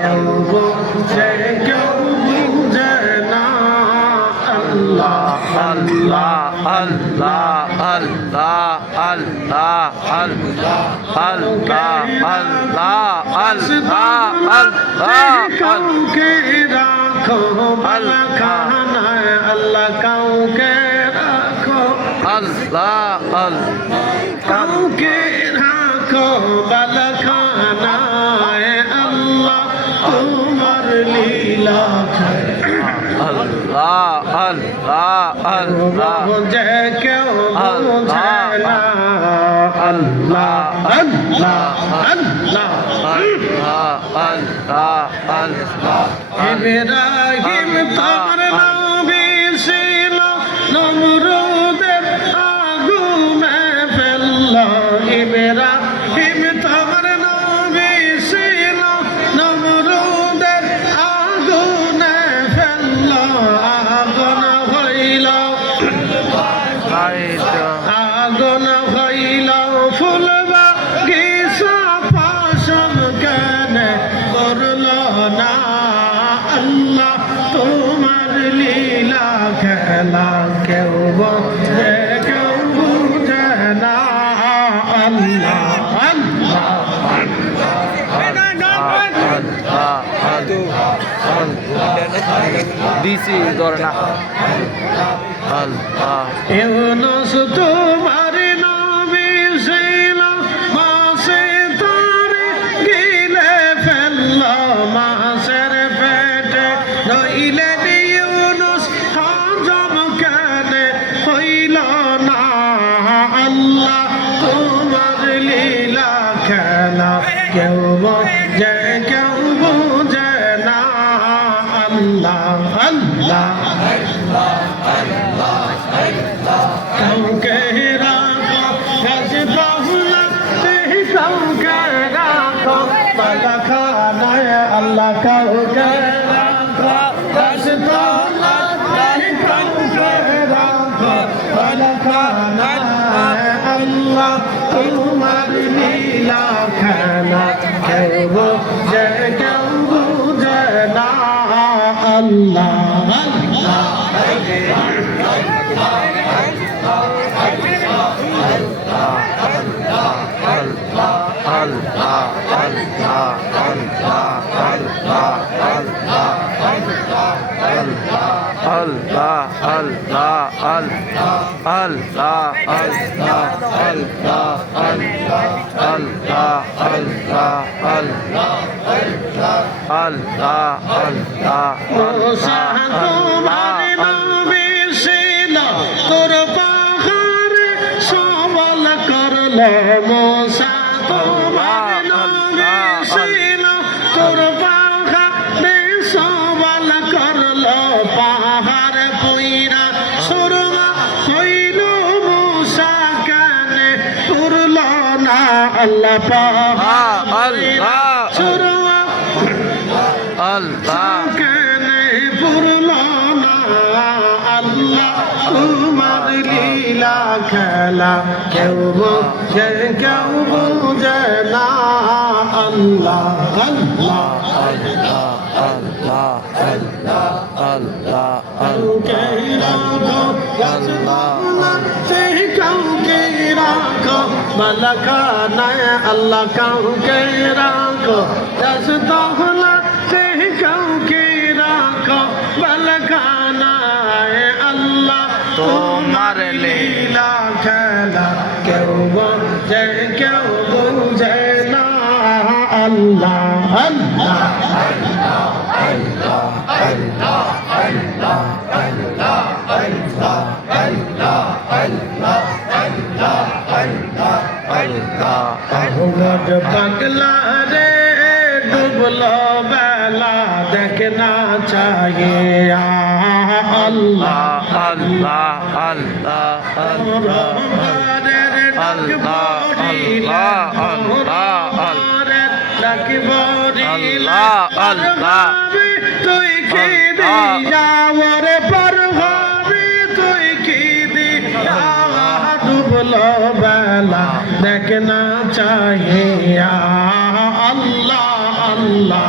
কেউ বুঝে কেউ বুঝে না আল্লাহ আল্লাহ আল্লাহ আল্লাহ আল্লাহ আল্লাহ আল্লাহ আল্লাহ আল্লাহ আল্লাহ কাউকে রাখো বালা খানায় আল্লাহ কাউকে রাখো আল্লাহ আল্লাহ কাউকে রাখো বালা খানায় আল্লাহ তোমার লীলা আল্লাহ আল্লাহ আল্লাহ বুঝে কেউ বুঝে না আল্লাহ আল্লাহ আল্লাহ ইব্রাহিম তোমার নবী ছিল নমরুদের আগুনে ফেলল ইব্রাহিম তোমার নবী ছিল নমরুদের আগুনে ফেলল আগুন হইল আগুন হইল ফুল বাগিচা পাশন কেন করল না আল্লাহ তোমার লীলা খেলা কেউ বুঝে কেউ বুঝে না আল্লাহ আল্লাহ দিছি ধরে না আল্লাহ ইউনুস তোমার নবী ছিল মাছে তারে গিলে ফেলল মাছের পেটে রইলে ইউনুস হজম কেন হইল না আল্লাহ তোমার লীলা খেলা কেউ বুঝে কেউ বুঝে না আল্লাহ আল্লাহ কাউকে রাখো গাছ বাহুলাতে কাউকে রাখো বালা খানায় আল্লাহ কাউকে রাখো গাছ বাহুলাতে কাউকে রাখো বালা খানায় আল্লাহ তোমার লীলা খেলা কেউ বুঝে কেউ বুঝে না আল্লাহ আল্লাহ তোর পাহাড়ে সবল করলে মোসা তোমার নবী ছিল তোর পাহাড়ে সবল করলো পাহাড় পইরা সুরমা হইল মোসা কানে পুরল না আল্লাহ পাহাড় সুরমা আল্লাহ কানে পুরল না আল্লাহ তোমার লীলা খেলা কেউ বুঝে কেউ বুঝে না আল্লাহ আল্লাহ আল্লাহ আল্লাহ আল্লাহ কাউকে রাখো গাছ বাহুলাতে কাউকে রাখো বালা খানায় আল্লাহ কাউকে রাখো গাছ বাহুলাতে কাউকে রাখো বালা খানায় আল্লাহ তোমার লীলা খেলা কেউ বুঝে কেউ বুঝে না আল্লাহ আল্লাহ পাগলা রে ডুবলো বেলা দেখনা चाहिए আল্লাহ আল্লাহ আল্লাহ আল্লাহ আল্লাহ তুই কি দিয়াওরে পরভাবি তুই কি দিয়া ডুবলো বেলা দেখনা चाहिए আল্লাহ আল্লাহ